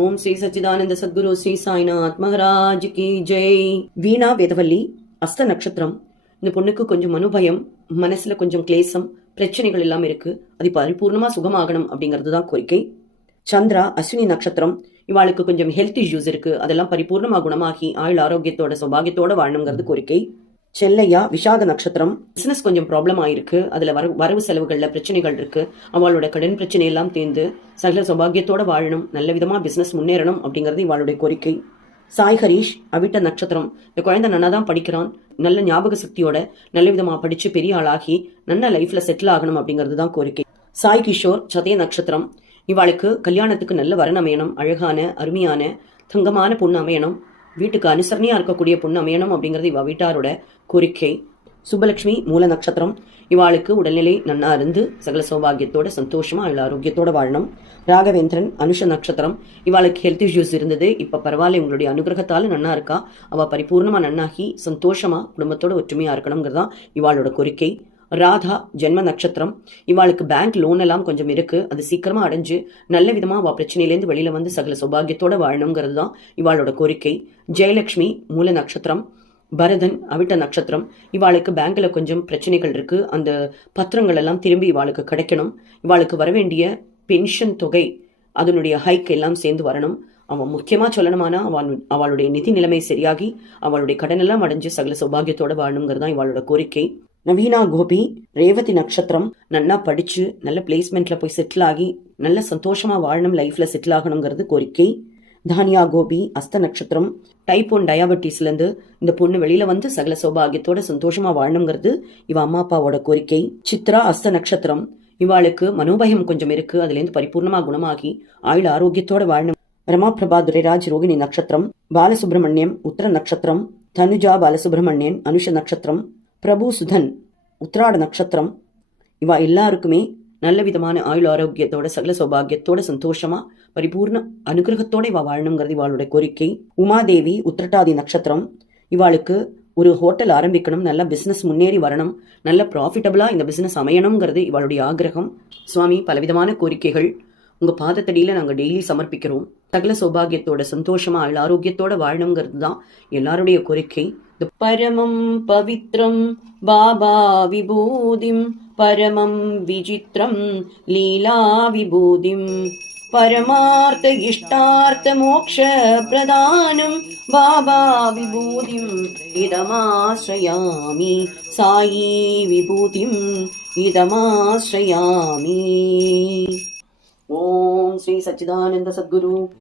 ஓம் ஸ்ரீ சச்சிதானந்த சத்குரு ஸ்ரீ சாய்நாத் மகாராஜ் கி ஜெய். வீணா வேதவல்லி அஸ்த நட்சத்திரம். இந்த பொண்ணுக்கு கொஞ்சம் மனுபயம், மனசுல கொஞ்சம் கிளேசம், பிரச்சனைகள் எல்லாம் இருக்கு. அது பரிபூர்ணமா சுகமாகணும் அப்படிங்கிறது தான் கோரிக்கை. சந்திரா அஸ்வினி நட்சத்திரம். இவாளுக்கு கொஞ்சம் ஹெல்த் இஷ்யூஸ் இருக்கு, அதெல்லாம் பரிபூர்ணமா குணமாகி ஆயுள் ஆரோக்கியத்தோட சௌபாகியத்தோட வாழணுங்கிறது கோரிக்கை. செல்லையா விசாக நட்சத்திரம். பிசினஸ் கொஞ்சம் ப்ராப்ளம் ஆயிருக்கு, அதுல வரவு செலவுகள்ல பிரச்சனைகள் இருக்கு. அவளோட கடன் பிரச்சனை எல்லாம் தீர்ந்து சகல சௌபாகியத்தோட வாழணும், நல்ல விதமா பிசினஸ் முன்னேறணும் அப்படிங்கிறது இவாளுடைய கோரிக்கை. சாய் ஹரீஷ் அவிட்ட நட்சத்திரம். இந்த குழந்தை நல்லா தான் படிக்கிறான், நல்ல ஞாபக சக்தியோட நல்ல விதமா படிச்சு பெரிய ஆளாகி நல்ல லைஃப்ல செட்டில் ஆகணும் அப்படிங்கிறது தான் கோரிக்கை. சாய் கிஷோர் சதய நட்சத்திரம். இவாளுக்கு கல்யாணத்துக்கு நல்ல வரன் அமையணும், அழகான அருமையான தங்கமான பொண்ணு அமையணும், வீட்டுக்கு அனுசரணையா இருக்கக்கூடிய பொண்ணு அமையணும் அப்படிங்கிறது இவ வீட்டாரோட கோரிக்கை. சுப்பலட்சுமி மூல நட்சத்திரம். இவாளுக்கு உடல்நிலை நன்னா இருந்து சகல சௌபாகியத்தோட சந்தோஷமா எல்லா ஆரோக்கியத்தோட வாழணும். ராகவேந்திரன் அனுஷ நட்சத்திரம். இவாளுக்கு ஹெல்த் இஷ்யூஸ் இருந்தது, இப்ப பரவாயில்ல, உங்களுடைய அனுகிரகத்தால நன்னா இருக்கா. அவ பரிபூர்ணமா நன்னாகி சந்தோஷமா குடும்பத்தோட ஒற்றுமையா இருக்கணுங்கிறதான் இவாளோட கோரிக்கை. ராதா ஜென்ம நட்சத்திரம். இவாளுக்கு பேங்க் லோன் எல்லாம் கொஞ்சம் இருக்கு, அது சீக்கிரமா அடைஞ்சு நல்ல விதமா அவ பிரச்சனையிலேருந்து வெளியில வந்து சகல சௌபாகியத்தோட வாழணுங்கிறது தான் இவாளோட கோரிக்கை. ஜெயலட்சுமி மூல நட்சத்திரம். பரதன் அவிட்ட நட்சத்திரம். இவாளுக்கு பேங்க்ல கொஞ்சம் பிரச்சனைகள் இருக்கு, அந்த பத்திரங்கள் எல்லாம் திரும்பி இவாளுக்கு கிடைக்கணும். இவாளுக்கு வரவேண்டிய பென்ஷன் தொகை அதனுடைய ஹைக் எல்லாம் சேர்ந்து வரணும். அவன் முக்கியமா சொல்லணுமானா அவளுடைய நிதி நிலைமை சரியாகி அவளுடைய கடன் எல்லாம் அடைஞ்சு சகல சௌபாகியத்தோட வாழணுங்கிறதா இவாளோட கோரிக்கை. நவீனா கோபி ரேவதி நட்சத்திரம். நல்லா படிச்சு நல்ல பிளேஸ்மெண்ட்ல போய் செட்டில் ஆகி நல்ல சந்தோஷமா வாழணும், லைஃப்ல செட்டில் ஆகணுங்கிறது கோரிக்கை. தானியா கோபி அஸ்த நட்சத்திரம். டைப் 1 டயாபெட்டிஸ்ல இருந்து இந்த பொண்ணு வெளியில வந்து சகல சௌபாகியத்தோட சந்தோஷமா வாழணுங்கிறது இவ அம்மா அப்பாவோட கோரிக்கை. சித்ரா அஸ்த நட்சத்திரம். இவாளுக்கு மனோபயம் கொஞ்சம் இருக்கு, அதுல இருந்து பரிபூர்ணமா குணமாகி ஆயுள் ஆரோக்கியத்தோட வாழணும். ரமா பிரபா துரைராஜ் ரோகிணி நட்சத்திரம். பாலசுப்ரமணியம் உத்தர நட்சத்திரம். தனுஜா பாலசுப்ரமணியன் அனுஷ நட்சத்திரம். பிரபு சுதன் உத்ராட நட்சத்திரம். இவா எல்லாருக்குமே நல்ல விதமான ஆயுள் ஆரோக்கியத்தோட சகல சௌபாகியத்தோட சந்தோஷமா பரிபூர்ண அனுகிரகத்தோட இவா வாழணுங்கிறது இவாளுடைய கோரிக்கை. உமாதேவி உத்திரட்டாதி நட்சத்திரம். இவாளுக்கு ஒரு ஹோட்டல் ஆரம்பிக்கணும், நல்ல பிசினஸ் முன்னேறி வரணும், நல்ல ப்ராஃபிட்டபிளா இந்த பிசினஸ் அமையணுங்கிறது இவாளுடைய ஆகிரகம். சுவாமி, பலவிதமான கோரிக்கைகள் உங்க பாதத்தடியில நாங்க டெய்லி சமர்ப்பிக்கிறோம். சகல சௌபாகியத்தோட சந்தோஷமா ஆயுள் ஆரோக்கியத்தோட வாழணுங்கிறது தான் எல்லாருடைய கோரிக்கை. பரமம் பவித்ரம் பாபா விபூதிம் பரமம் விசித்ரம் லீலா விபூதிம் பரமார்த்த இஷ்டார்த்த மோக்ஷ பிரதானம் பாபா விபூதிம் இதமாஸ்ரயாமி சாயி விபூதிம் இதமாஸ்ரயாமி. ஓம் ஸ்ரீ சச்சிதானந்த சத்குரு.